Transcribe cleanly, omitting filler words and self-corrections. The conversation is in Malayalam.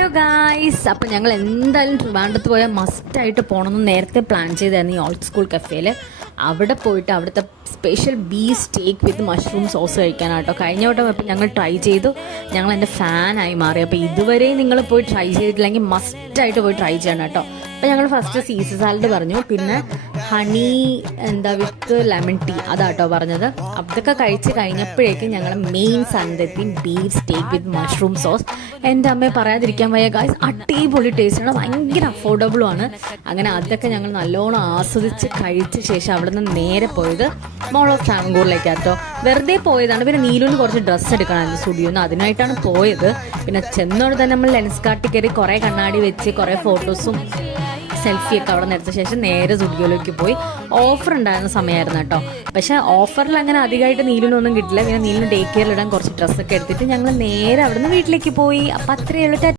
ഹലോ ഗായ്സ്, അപ്പം ഞങ്ങൾ എന്തായാലും ട്രിവാൻഡ്രത്ത് പോയാൽ മസ്റ്റായിട്ട് പോകണമെന്ന് നേരത്തെ പ്ലാൻ ചെയ്തായിരുന്നു ഈ ഓൾഡ് സ്കൂൾ കഫേയിൽ. അവിടെ പോയിട്ട് അവിടുത്തെ സ്പെഷ്യൽ ബീഫ് സ്റ്റേക്ക് വിത്ത് മഷ്റൂം സോസ് കഴിക്കാനാട്ടോ. കഴിഞ്ഞ വട്ടം ഇപ്പം ഞങ്ങൾ ട്രൈ ചെയ്തു, ഞങ്ങൾ എൻ്റെ ഫാനായി മാറി. അപ്പോൾ ഇതുവരെ നിങ്ങൾ പോയി ട്രൈ ചെയ്തിട്ടില്ലെങ്കിൽ മസ്റ്റായിട്ട് പോയി ട്രൈ ചെയ്യണം കേട്ടോ. അപ്പോൾ ഞങ്ങൾ ഫസ്റ്റ് സീസർ സാലഡ് പറഞ്ഞു, പിന്നെ ഹണി വിത്ത് ലെമൺ ടീ അതാട്ടോ പറഞ്ഞത്. അതൊക്കെ കഴിച്ച് കഴിഞ്ഞപ്പോഴേക്കും ഞങ്ങൾ മെയിൻ സാധനത്തെത്തി, ബീഫ് സ്റ്റേക്ക് വിത്ത് മഷ്റൂം സോസ്. എൻ്റെ അമ്മയെ പറയാതിരിക്കാൻ വയ്യ ഗായ്സ്, അടിപൊളി ടേസ്റ്റാണ്, ഭയങ്കര അഫോർഡബിളും ആണ്. അങ്ങനെ അതൊക്കെ ഞങ്ങൾ നല്ലോണം ആസ്വദിച്ച് കഴിച്ച ശേഷം അവിടെ നിന്ന് നേരെ പോയത് മോൾ ഓഫ് ട്രാവൻകൂറിലേക്കാട്ടോ. വെറുതെ പോയതാണ്. പിന്നെ നീലുവിന് കുറച്ച് ഡ്രസ്സ് എടുക്കണമായിരുന്നു സ്റ്റുഡിയോന്ന്, അതിനായിട്ടാണ് പോയത്. പിന്നെ ചെന്നോട് തന്നെ നമ്മൾ ലെൻസ് കാർട്ടിൽ കയറി കുറേ കണ്ണാടി വെച്ച് കുറേ ഫോട്ടോസും സെൽഫിയൊക്കെ അവിടെ എടുത്ത ശേഷം നേരെ സ്റ്റുഡിയോയിലേക്ക് പോയി. ഓഫർ ഉണ്ടായിരുന്ന സമയമായിരുന്നു കേട്ടോ. പക്ഷേ ഓഫറിൽ അങ്ങനെ അധികമായിട്ട് നീലിനൊന്നും കിട്ടില്ല. പിന്നെ നീലിന് ഡേ കെയറിലിടാൻ കുറച്ച് ഡ്രസ്സൊക്കെ എടുത്തിട്ട് ഞങ്ങൾ നേരെ അവിടെ നിന്ന് വീട്ടിലേക്ക് പോയി. അപ്പം അത്രയേ ഉള്ളൂ.